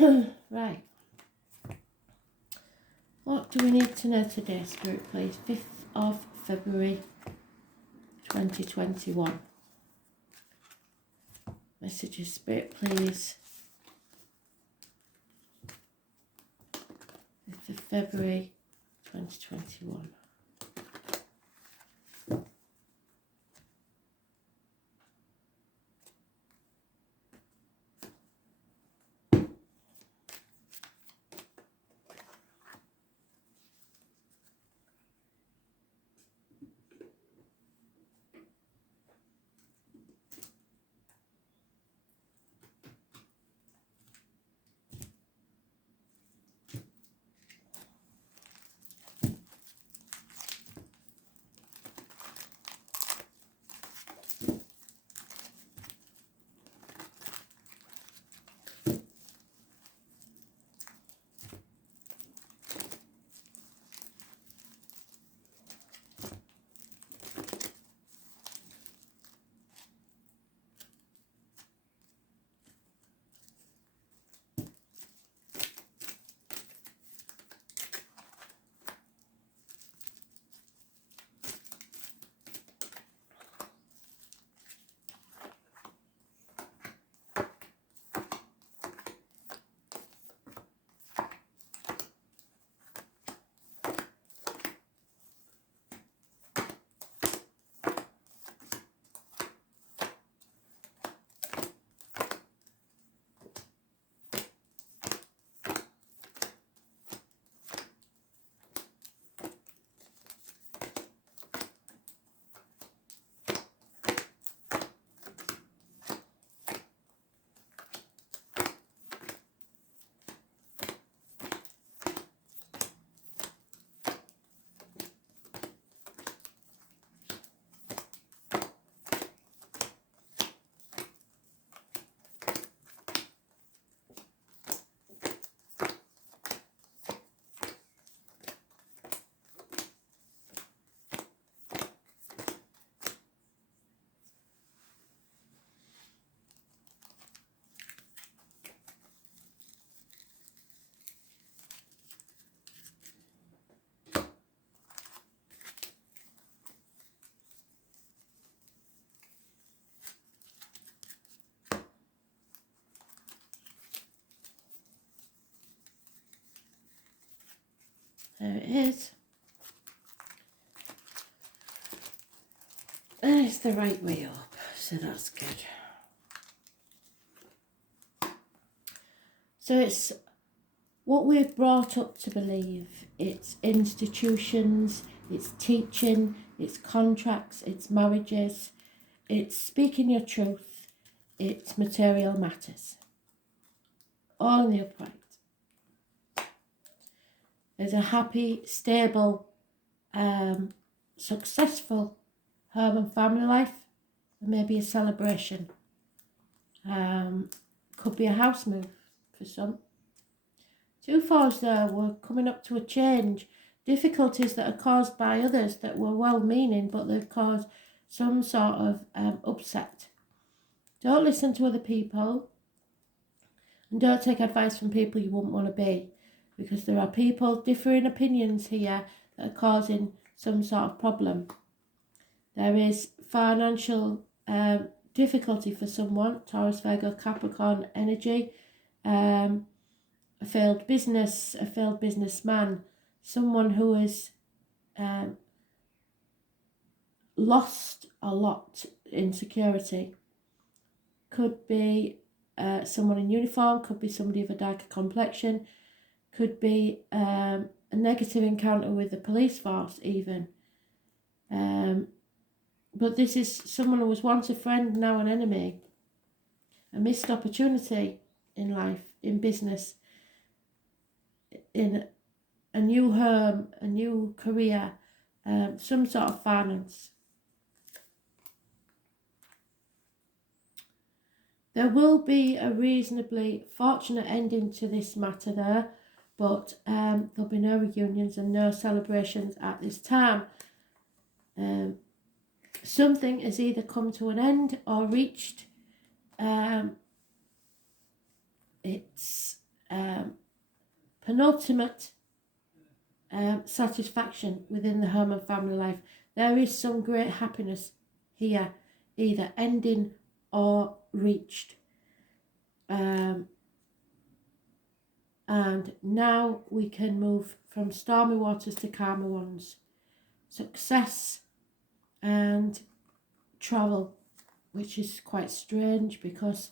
Right. What do we need to know today, Spirit, please? 5th of February 2021. Messages, Spirit, please. 5th of February 2021. There it is. And it's the right way up, so that's good. So it's what we're brought up to believe. It's institutions, it's teaching, it's contracts, it's marriages, it's speaking your truth, it's material matters. All in the upright. There's a happy, stable, successful home and family life, and maybe a celebration. Could be a house move for some. 2 fours there, we're coming up to a change. Difficulties that are caused by others that were well-meaning, but they've caused some sort of upset. Don't listen to other people, and don't take advice from people you wouldn't want to be, because there are people, differing opinions here, that are causing some sort of problem. There is financial difficulty for someone, Taurus, Virgo, Capricorn energy, a failed business, a failed businessman, someone who is lost a lot in security. Could be someone in uniform, could be somebody of a darker complexion, could be a negative encounter with the police force even. But this is someone who was once a friend, now an enemy. A missed opportunity in life, in business, in a new home, a new career, some sort of finance. There will be a reasonably fortunate ending to this matter there, but there'll be no reunions and no celebrations at this time. Something has either come to an end or reached its penultimate satisfaction within the home and family life. There is some great happiness here, either ending or reached. And now we can move from stormy waters to calmer ones. Success and travel, which is quite strange because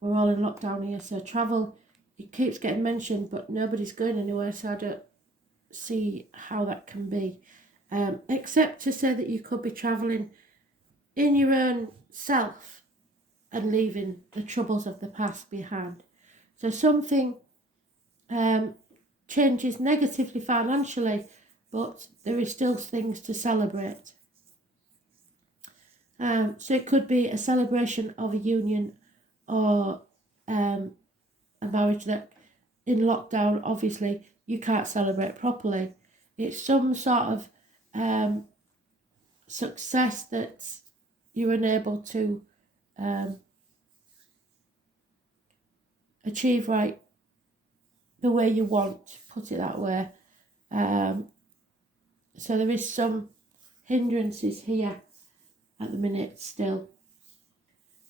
we're all in lockdown here. So travel, it keeps getting mentioned, but nobody's going anywhere, so I don't see how that can be. Except to say that you could be travelling in your own self and leaving the troubles of the past behind. So something changes negatively financially, but there is still things to celebrate. So it could be a celebration of a union or a marriage that in lockdown, obviously, you can't celebrate properly. It's some sort of success that you're unable to achieve right the way you want, put it that way. So there is some hindrances here at the minute still.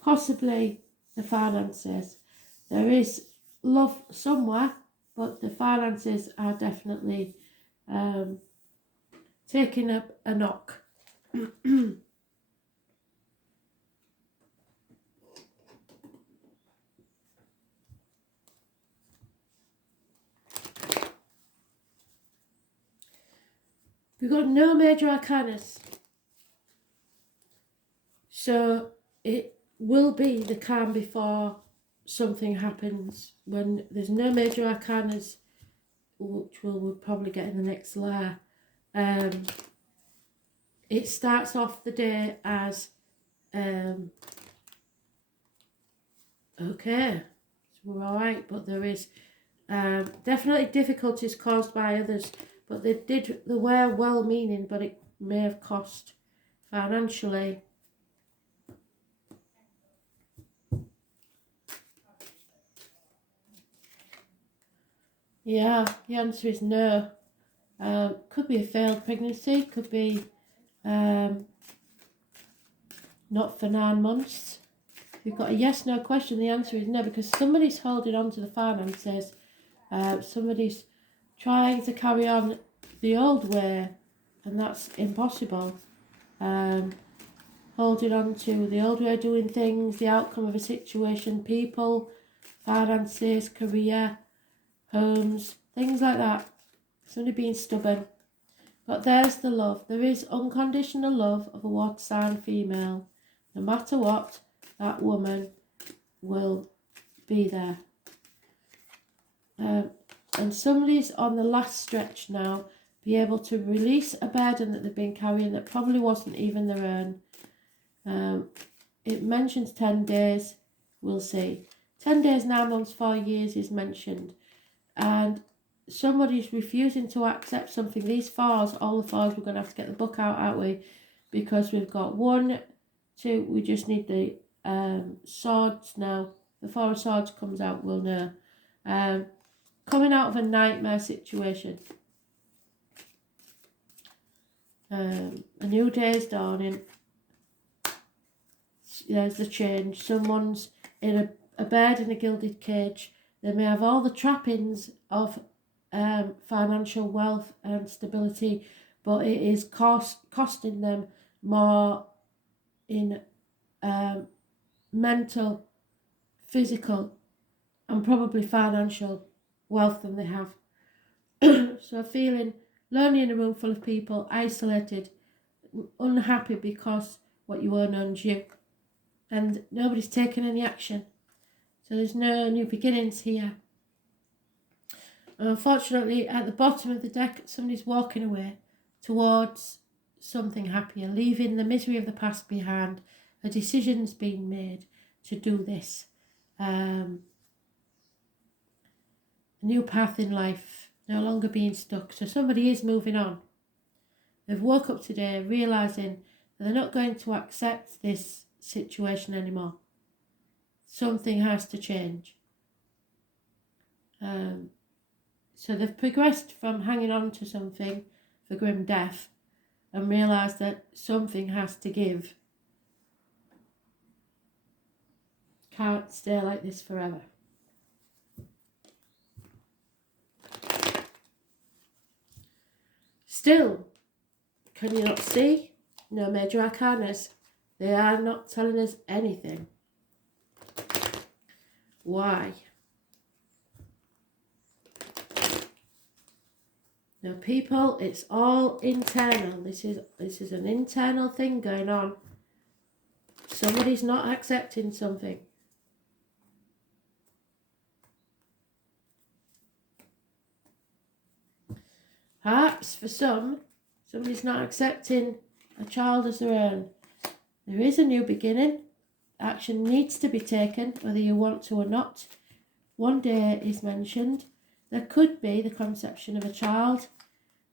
Possibly the finances. There is love somewhere, but the finances are definitely taking up a knock. We've got no major arcanas. So it will be the calm before something happens. When there's no major arcanas, which we'll probably get in the next layer, it starts off the day as okay, so we're all right, but there is definitely difficulties caused by others, but they were well-meaning, but it may have cost financially. Yeah, the answer is no. Could be a failed pregnancy, could be not for 9 months. If you've got a yes/no question, the answer is no, because somebody's holding on to the finances. Somebody's trying to carry on the old way, and that's impossible. Holding on to the old way of doing things, the outcome of a situation, people, finances, career, homes, things like that. Somebody being stubborn. But there's the love. There is unconditional love of a water sign female. No matter what, that woman will be there. And somebody's on the last stretch now, be able to release a burden that they've been carrying that probably wasn't even their own. It mentions 10 days, we'll see. 10 days, 9 months, 4 years is mentioned. And somebody's refusing to accept something. These fours, all the fours, we're going to have to get the book out, aren't we? Because we've got 1, 2, we just need the swords now. The 4 of swords comes out, we'll know. Coming out of a nightmare situation. A new day is dawning. There's the change. Someone's in a bed in a gilded cage. They may have all the trappings of financial wealth and stability, but it is costing them more in mental, physical, and probably financial wealth than they have. So feeling lonely in a room full of people, isolated, unhappy because what you own owns you, and nobody's taking any action. So there's no new beginnings here. And unfortunately, at the bottom of the deck, somebody's walking away towards something happier, leaving the misery of the past behind. A decision's been made to do this. A new path in life, no longer being stuck. So somebody is moving on. They've woke up today realising that they're not going to accept this situation anymore. Something has to change. So they've progressed from hanging on to something for grim death and realised that something has to give. Can't stay like this forever. Still, can you not see? No major arcanas. They are not telling us anything. Why? Now, people, it's all internal. This is an internal thing going on. Somebody's not accepting something. Perhaps for somebody's not accepting a child as their own. There is a new beginning. Action needs to be taken, whether you want to or not. One day is mentioned. There could be the conception of a child.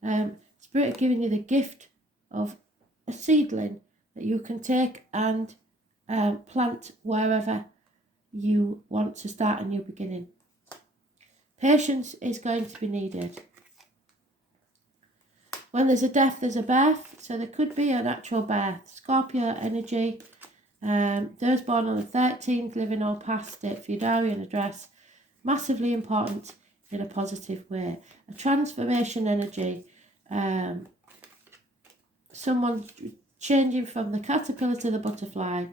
Spirit are giving you the gift of a seedling that you can take and plant wherever you want to start a new beginning. Patience is going to be needed. When there's a death, there's a birth. So there could be a natural birth. Scorpio energy. Those born on the 13th, living or past, state for your diary and address. Massively important in a positive way. A transformation energy. Someone changing from the caterpillar to the butterfly.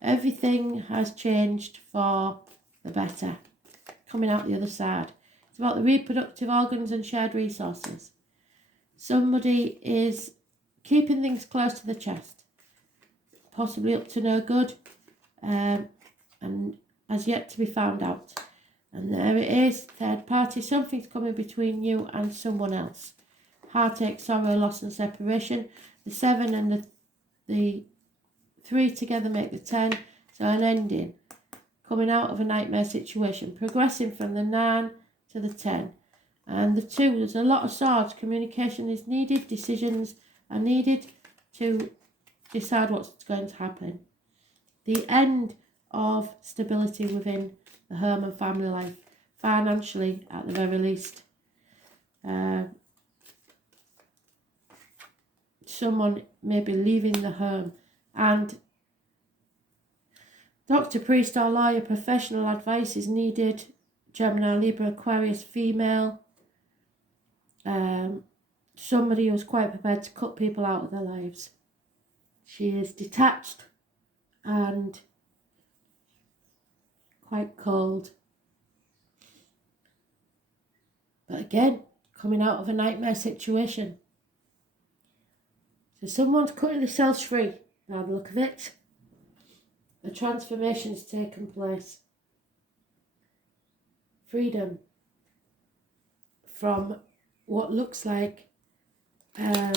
Everything has changed for the better. Coming out the other side. It's about the reproductive organs and shared resources. Somebody is keeping things close to the chest. Possibly up to no good. And has yet to be found out. And there it is, third party, something's coming between you and someone else. Heartache, sorrow, loss and separation. The 7 and the 3 together make the 10. So an ending. Coming out of a nightmare situation. Progressing from the 9 to the 10. And the 2, there's a lot of swords. Communication is needed. Decisions are needed to decide what's going to happen. The end of stability within the home and family life, financially at the very least. Someone may be leaving the home, and doctor, priest or lawyer, professional advice is needed. Gemini, Libra, Aquarius, female. Somebody who's quite prepared to cut people out of their lives. She is detached and quite cold. But again, coming out of a nightmare situation. So someone's cutting themselves free by the look of it. A transformation has taken place. Freedom from what looks like a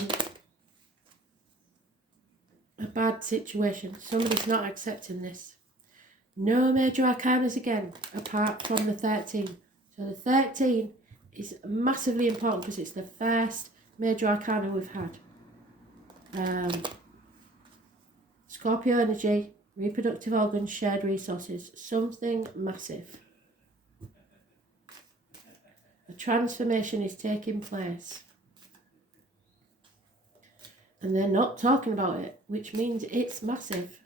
bad situation. Somebody's not accepting this. No major arcanas again, apart from the 13. So the 13 is massively important because it's the first major arcana we've had. Scorpio energy, reproductive organs, shared resources, something massive. A transformation is taking place. And they're not talking about it, which means it's massive.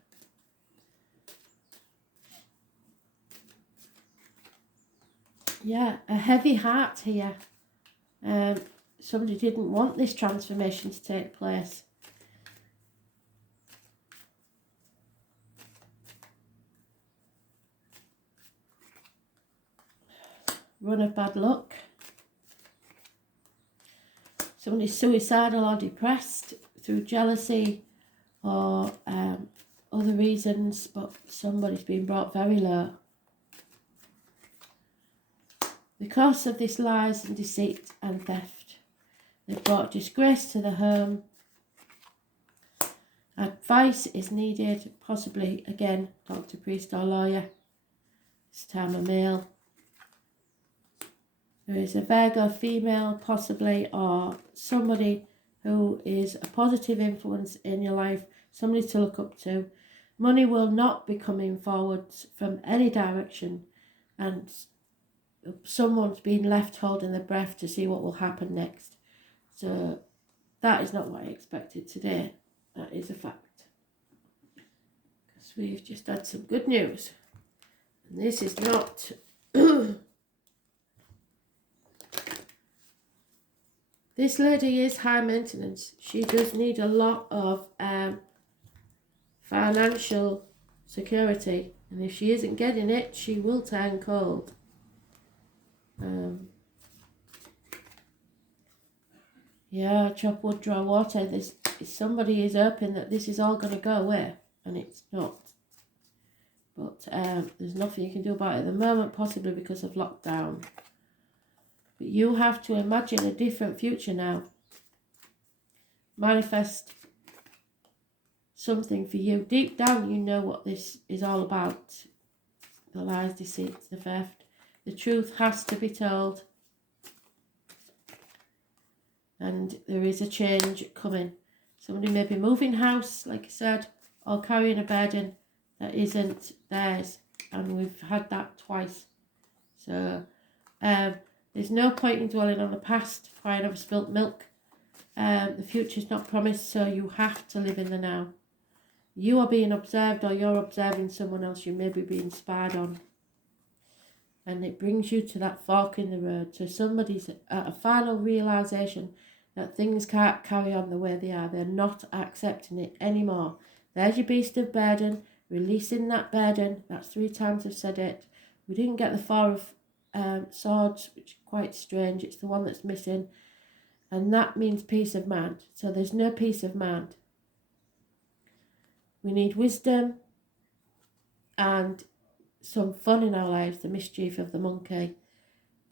Yeah, a heavy heart here. Somebody didn't want this transformation to take place. Run of bad luck. Somebody's suicidal or depressed through jealousy or other reasons, but somebody's been brought very low. Because of this lies and deceit and theft, they've brought disgrace to the home. Advice is needed, possibly again, doctor, priest or lawyer. This time a male. There is a Virgo female, possibly, or somebody who is a positive influence in your life, somebody to look up to. Money will not be coming forwards from any direction, and someone's been left holding their breath to see what will happen next. So that is not what I expected today. That is a fact. Because we've just had some good news. And this is not... This lady is high maintenance. She does need a lot of financial security. And if she isn't getting it, she will turn cold. Yeah, chop wood, draw water. Somebody is hoping that this is all going to go away, and it's not. But there's nothing you can do about it at the moment, possibly because of lockdown. But you have to imagine a different future now. Manifest something for you. Deep down, you know what this is all about. The lies, deceit, the theft. The truth has to be told. And there is a change coming. Somebody may be moving house, like I said, or carrying a burden that isn't theirs. And we've had that twice. So there's no point in dwelling on the past, crying over spilt milk. The future's not promised, so you have to live in the now. You are being observed, or you're observing someone else you may be being spied on. And it brings you to that fork in the road. So somebody's at a final realisation that things can't carry on the way they are. They're not accepting it anymore. There's your beast of burden, releasing that burden. That's 3 times I've said it. We didn't get the 4 of swords, which is quite strange. It's the one that's missing. And that means peace of mind. So there's no peace of mind. We need wisdom and some fun in our lives, the mischief of the monkey.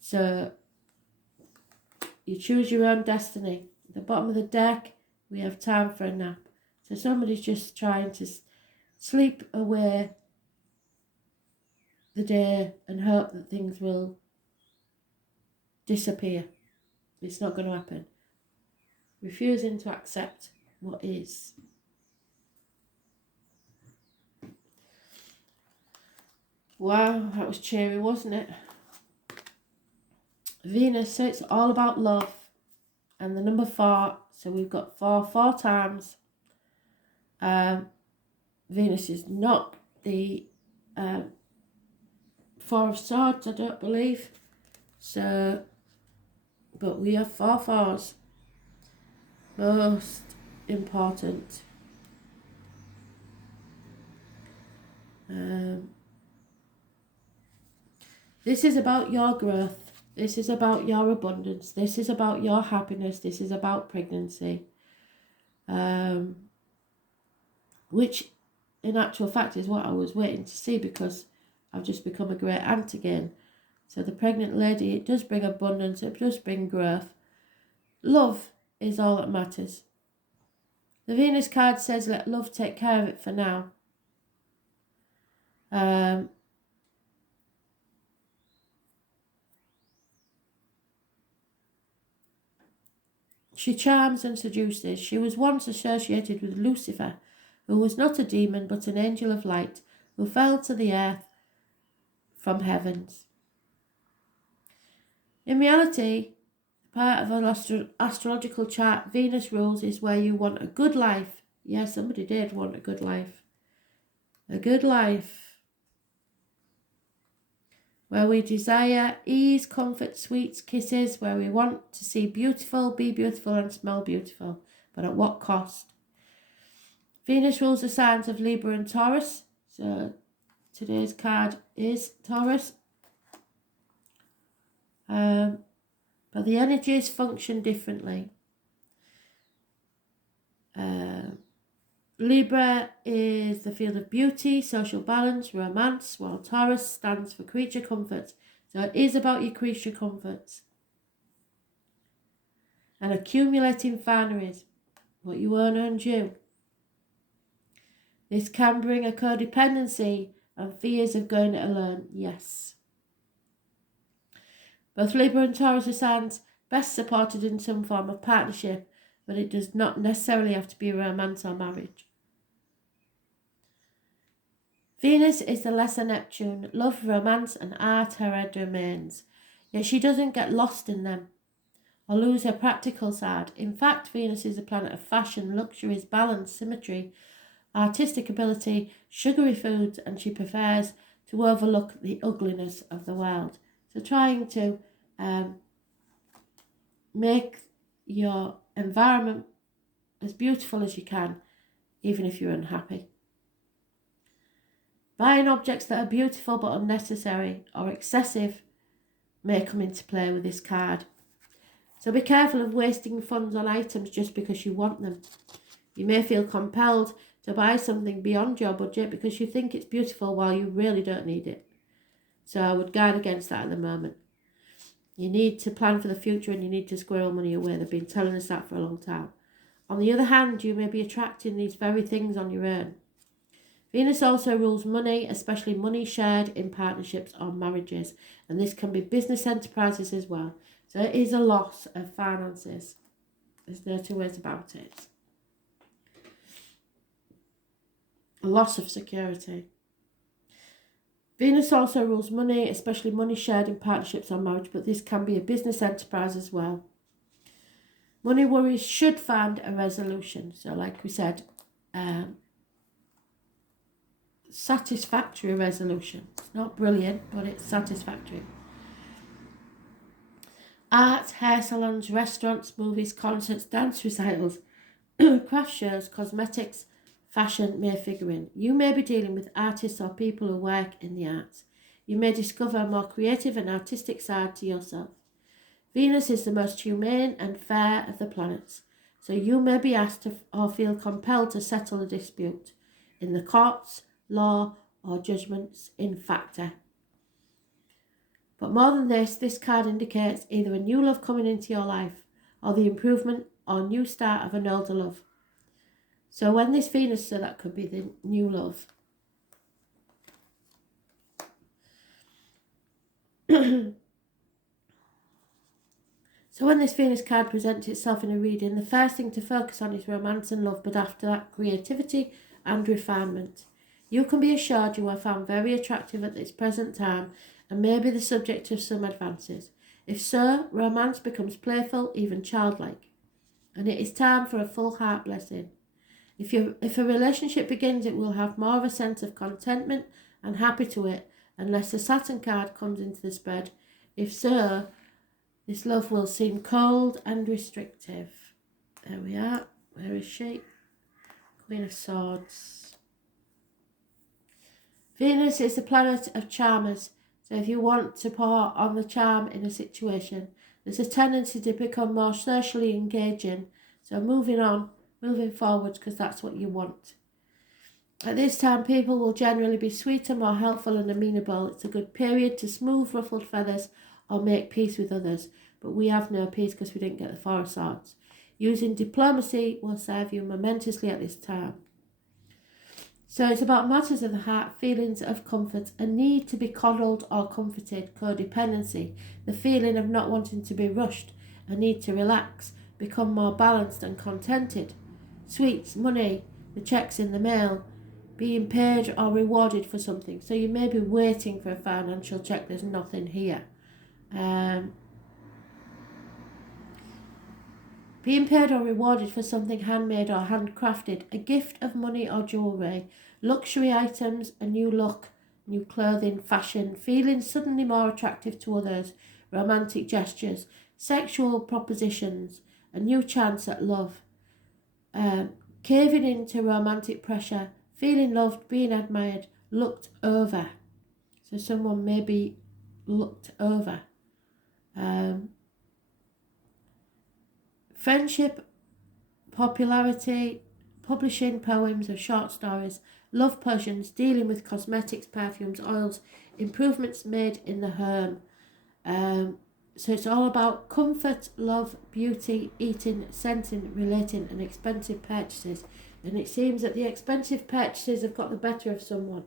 So you choose your own destiny. At the bottom of the deck, we have time for a nap. So somebody's just trying to sleep away the day and hope that things will disappear. It's not going to happen. Refusing to accept what is. Wow, that was cheery, wasn't it? Venus, so it's all about love. And the number 4, so we've got 4 times. Venus is not the 4 of swords, I don't believe. So, but we have 4 fours. Most important. This is about your growth. This is about your abundance. This is about your happiness. This is about pregnancy. Which, in actual fact, is what I was waiting to see, because I've just become a great aunt again. So the pregnant lady, it does bring abundance. It does bring growth. Love is all that matters. The Venus card says, let love take care of it for now. She charms and seduces. She was once associated with Lucifer, who was not a demon but an angel of light, who fell to the earth from heavens. In reality, part of an astrological chart, Venus rules is where you want a good life. Yes, somebody did want a good life. A good life. Where we desire ease, comfort, sweets, kisses, where we want to see beautiful, be beautiful and smell beautiful. But at what cost? Venus rules the signs of Libra and Taurus. So today's card is Taurus. But the energies function differently. Libra is the field of beauty, social balance, romance, while Taurus stands for creature comforts. So it is about your creature comforts. And accumulating fineries, what you earn earns you. This can bring a codependency and fears of going it alone, yes. Both Libra and Taurus are signs best supported in some form of partnership, but it does not necessarily have to be a romance or marriage. Venus is the lesser Neptune. Love, romance and art her domains. Yet she doesn't get lost in them or lose her practical side. In fact, Venus is a planet of fashion, luxuries, balance, symmetry, artistic ability, sugary foods, and she prefers to overlook the ugliness of the world. So trying to make your environment as beautiful as you can, even if you're unhappy. Buying objects that are beautiful but unnecessary or excessive may come into play with this card. So be careful of wasting funds on items just because you want them. You may feel compelled to buy something beyond your budget because you think it's beautiful while you really don't need it. So I would guard against that at the moment. You need to plan for the future and you need to squirrel money away. They've been telling us that for a long time. On the other hand, you may be attracting these very things on your own. Venus also rules money, especially money shared in partnerships or marriages. And this can be business enterprises as well. So it is a loss of finances. There's no two ways about it. A loss of security. Venus also rules money, especially money shared in partnerships or marriage, but this can be a business enterprise as well. Money worries should find a resolution. So like we said, satisfactory resolution. It's not brilliant, but it's satisfactory. Art, hair salons, restaurants, movies, concerts, dance recitals, craft shows, cosmetics, fashion may figure in. You may be dealing with artists or people who work in the arts. You may discover a more creative and artistic side to yourself. Venus is the most humane and fair of the planets, so you may be asked to or feel compelled to settle a dispute in the courts, law, or judgments in factor. But more than this card indicates either a new love coming into your life or the improvement or new start of an older love. So when this Venus, so that could be the new love. So when this Venus card presents itself in a reading, the first thing to focus on is romance and love, but after that, creativity and refinement. You can be assured you are found very attractive at this present time and may be the subject of some advances. If so, romance becomes playful, even childlike, and it is time for a full heart blessing. If a relationship begins, it will have more of a sense of contentment and happy to it, unless the Saturn card comes into the spread. If so, this love will seem cold and restrictive. There we are. Where is she? Queen of Swords. Venus is the planet of charmers. So if you want to pour on the charm in a situation, there's a tendency to become more socially engaging. So moving forwards, because that's what you want. At this time, people will generally be sweeter, more helpful and amenable. It's a good period to smooth ruffled feathers or make peace with others. But we have no peace because we didn't get the Four of Swords. Using diplomacy will serve you momentously at this time. So it's about matters of the heart, feelings of comfort, a need to be coddled or comforted, codependency, the feeling of not wanting to be rushed, a need to relax, become more balanced and contented. Sweets, money, the checks in the mail, being paid or rewarded for something. So you may be waiting for a financial check, there's nothing here. Being paid or rewarded for something handmade or handcrafted, a gift of money or jewellery, luxury items, a new look, new clothing, fashion, feeling suddenly more attractive to others, romantic gestures, sexual propositions, a new chance at love, caving into romantic pressure, feeling loved, being admired, looked over. So someone may be looked over. Friendship, popularity, publishing poems or short stories, love potions, dealing with cosmetics, perfumes, oils, improvements made in the home. So it's all about comfort, love, beauty, eating, scenting, relating and expensive purchases. And it seems that the expensive purchases have got the better of someone.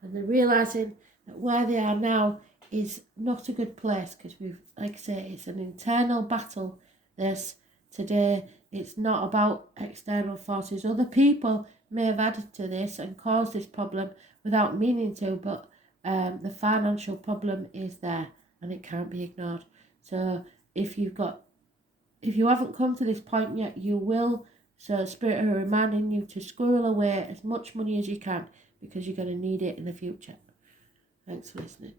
And they're realising that where they are now is not a good place because we've, like I say, it's an internal battle. This today It's not about external forces. Other people may have added to this and caused this problem without meaning to, but the financial problem is there and it can't be ignored. So if you haven't come to this point yet, you will. So Spirit are reminding you to squirrel away as much money as you can because you're going to need it in the future. Thanks for listening.